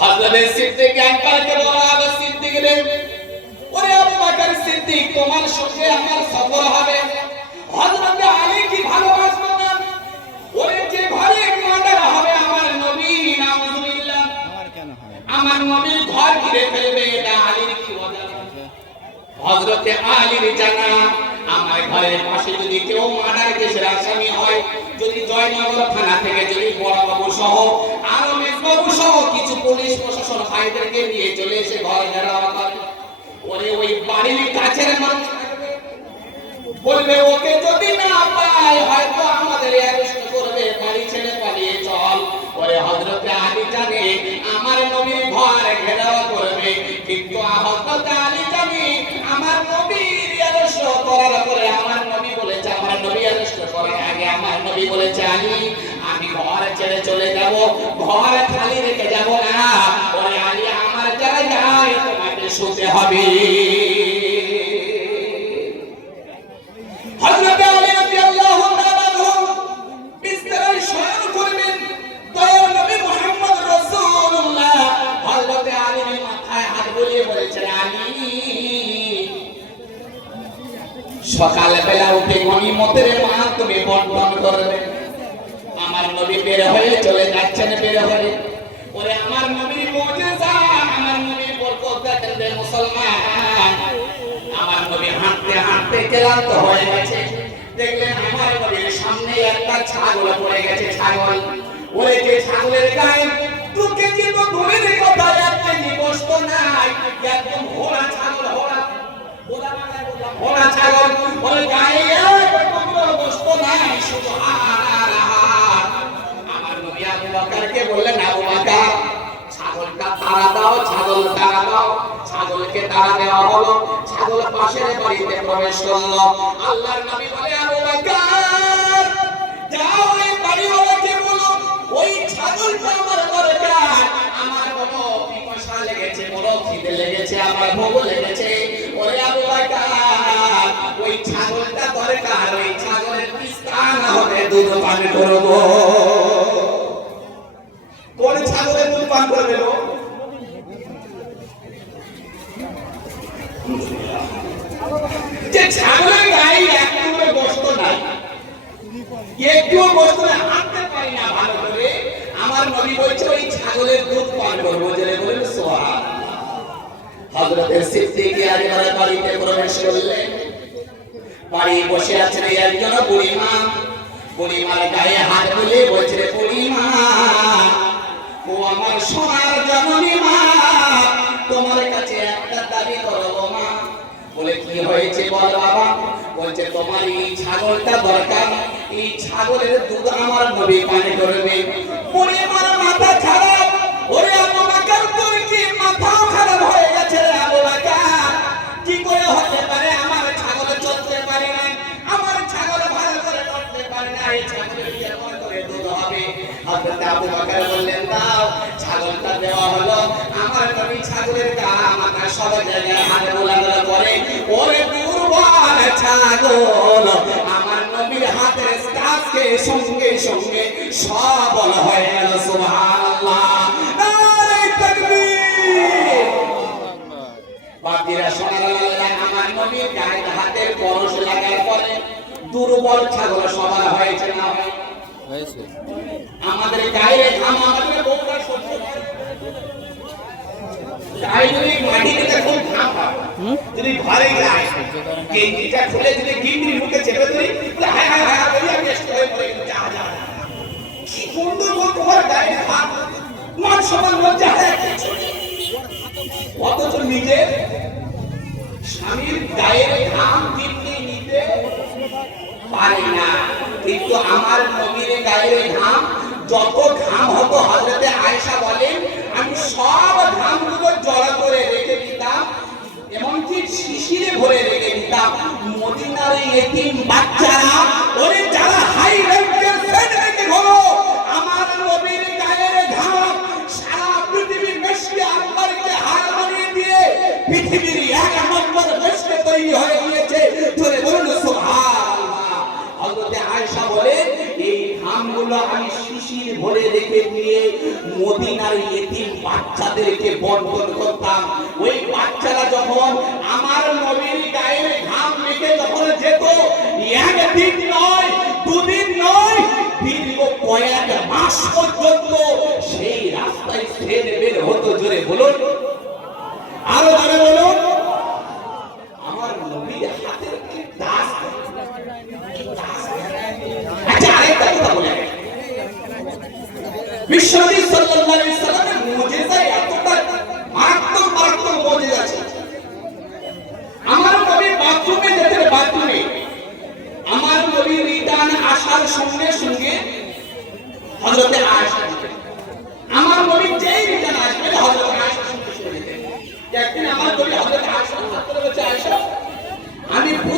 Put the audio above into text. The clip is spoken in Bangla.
হযরত সিদ্দিক আকবরকে বলা হবে, সিদ্দিক রে, ওরে আবু বকর সিদ্দিক, তোমার সঙ্গে আমার সফর হবে। হযরত আলী কি ভালোবাসতো না? ওরে যে ঘরে মার্ডার হবে আমার নবী, নাউজুবিল্লাহ, আমার নবী ঘর ঘিরে ফেলবে, এটা আলীর কি ওয়াদা? হযরত আলীর জানা আমার ঘরের পাশে যদি কেউ মার্ডার কেসের আসামি হয়, যদি জয়নগর থানা থেকে যদি বড়বাবু সহ আরো মেজবাবু সহ কিছু পুলিশ প্রশাসন ভাইদেরকে নিয়ে চলে এসে ঘর ঘেরাও করে, ওরে ওই বাড়ির কাছের মানুষ বলবে ওকে যদি না পায় হয়তো আমাদের অ্যারেস্ট করবে, বাড়ি ছেড়ে পালিয়ে চল। ওরে হযরত আলী জানে আমার নবীর ঘর ঘেরাও করবে, কিন্তু হযরত আলী জানে আমার নবীর অ্যারেস্ট করার পরে আমার নবী বলেছে, আমার নবী অ্যারেস্ট করার আগে আমার নবী বলেছে, আলী আমি ঘর ছেড়ে চলে যাব, ঘর খালি রেখে যাব না। ওরে আলী আমার জায়গায় তোমাকে শুতে হবে। হযরত আলী রাদিয়াল্লাহু তাআলা বিস্তারে শয়ন করবেন দয়ার নবী মুহাম্মদ রাসূলুল্লাহ। হযরত আলীর মাথায় হাত বুলিয়ে বলেছেন, আলী সকালবেলা উঠে গনিমতের মাল তুমি বন্টন করবে। আমার নবী বের হয়ে চলে যাচ্ছেন, বের হয়ে, ওরে আমার নবীর মুজিজা, আমার নবীর বরকত দেখেন মুসলমান। আমার নবী হাঁটতে হাঁটতে ক্লান্ত হয়ে গেছে, দেখলেন আমার নবীর সামনে একটা ছাগল পড়ে গেছে। ছাগল, ওরে যে ছাগলের গায়ে 2 কেজি তো দূরের কথা, 1 কেজি গোশত নাই, একদম ঘোড়া ছাগল, ঘোড়া ছাগল, ওরে গায়ে এক টুকরো গোশত নাই। সুবহানাল্লাহ। আমার নবী আবু বকরকে বললেন, আবু বকর ছাগলটা তাড়া দাও, ছাগল তাড়া দাও। ছাগলকে তাড়া দেওয়া হলো, ছাগল পাশের বাড়িতে প্রবেশ করলো। আল্লাহর নবী বলে, আবু বকর যাও ওই বাড়িওয়ালাকে বলো ওই ছাগলটা আমার দরকার, আমার বড় পিপাসা লেগেছে, বড় খিদে লেগেছে, আমার ভোগ লেগেছে। ওরে আবু বকর ওই ছাগলটা দরকার, ওই ছাগলের পিস্তা না হলে দুধ পান করব। কোন ছাগলের দুধ পান করবে গো? যে ছাগলের গায়ে একটুও গোশত নাই, একটুও গোশত নাই, হাঁটতে পারি না ভালো করে, আমার নবী বলছে ওই ছাগলের দুধ পান করবো। জেনে বলেন সুবহানাল্লাহ। হযরত সিদ্দিক আকবর বাড়িতে প্রবেশ করলেন। বাড়ি বসে আছেন একজন বুড়িমা, বুড়িমার গায়ে হাত বুলিয়ে বলছে, বুড়িমা ও আমার সোনার জননী মা, তোমার কাছে একটা দাবি করবো মা। বলে কি হয়েছে বল বাবা? বলছে তোমার এই ছাগলটা দরকার, এই ছাগলের দুধ আমার নবী পান করবে। বুড়িমার মাথা খারাপ। ওরে আবু বকর তোর কি মাথা খারাপ হয়ে গেছে? আবু বকর কি করে হতে পারে? আমার ছাগল চলতে পারে না, আমার ছাগল ভালো করে লড়তে পারে না, এই ছাগলের কেমন করে দুধ হবে? হযরত আবু বকর বললেন, দাও। ছাগলটা দেওয়া হলো। আমার নবী ছাগলের গা মাথা সব জায়গায় হাত বোলানো করে। ওরে দুর্বল ছাগল, আমার নবীর হাতের কাছে সঙ্গে সঙ্গে সবল হয়ে গেল। সুবহানাল্লাহ, নারে তাকবীর। বাকিরা সুবহানাল্লাহ। আমার নবীর গায়ে হাতের পরশ লাগার পরে দুর্বল ছাগল সবার হয়েছে না হয়েছে? আমাদের গায়ে ঘাম আমাদের বউরা সহ্য করে। গায়ে যদি মাটিতে খুব ঘাম হয়, যদি ঘরে যায় গেঞ্জিটা খুলে যদি গিন্নির মুখে চেপে ধরি, হায় হায় হায় বলি আমি এসে হয়ে পড়ে যা যা কি সুন্দর তোমার গায়ে ঘাম, মান সম্মান লজ্জা হয় অথচ নিজের স্বামীর গায়ের ঘাম গিন্নি নিতে পারে না। কিন্তু আমার নবীর গায়ের ঘাম যত ঘাম হতো, হযরতে আয়েশা বলেন আমি সব ঘামগুলো জড়ো করে রেখে দিতাম, এমনকি শিশিরে ভরে রেখে দিতাম। মদিনার এতিম বাচ্চারা, ওরে যারা হাই র্যাঙ্কের সেলিব্রিটি হলো, আমার নবীর গায়ের ঘাম সারা পৃথিবীর মেশকে আকবরকে হার মানিয়ে দিয়ে পৃথিবীর এক নম্বর মেশকে তৈরি হয়ে গিয়েছে। ধরে বলুন সুবহানাল্লাহ। হযরতে আয়েশা বলেন এই ঘামগুলো আমি শিশির ভরে রেখে দিয়ে মদিনার ইতিম বাচ্চাদেরকে বন্টন করতাম। ওই বাচ্চারা যখন আমার নবীর গায়ের ঘাম মেখে যখন যেত, একদিন নয়, দুদিন নয়, দীর্ঘ কয়েক মাস পর্যন্ত সেই রাস্তায় ট্রেন বের হতো। জোরে বলুন, আরো জোরে বলুন। আমার নবীর হাতের কি দাস। আচ্ছা, আরেকটা কথা বলে, বিশ্বনবী সাল্লাল্লাহু আলাইহি সাল্লামের মুজিজা এতটা মারাত্মক মারাত্মক মুজিজা আছে। আমার নবী বাথরুমে যেতেন, বাথরুমে আমার নবী রিটার্ন আসার সঙ্গে সঙ্গে হযরতে আয়েশা যেতেন। আমার নবী যেই রিটার্ন আসবে হযরতে আয়েশা সঙ্গে সঙ্গে যেতেন। একদিন আমার নবী হযরতে আয়েশা হাত ধরে বলছে, আয়েশা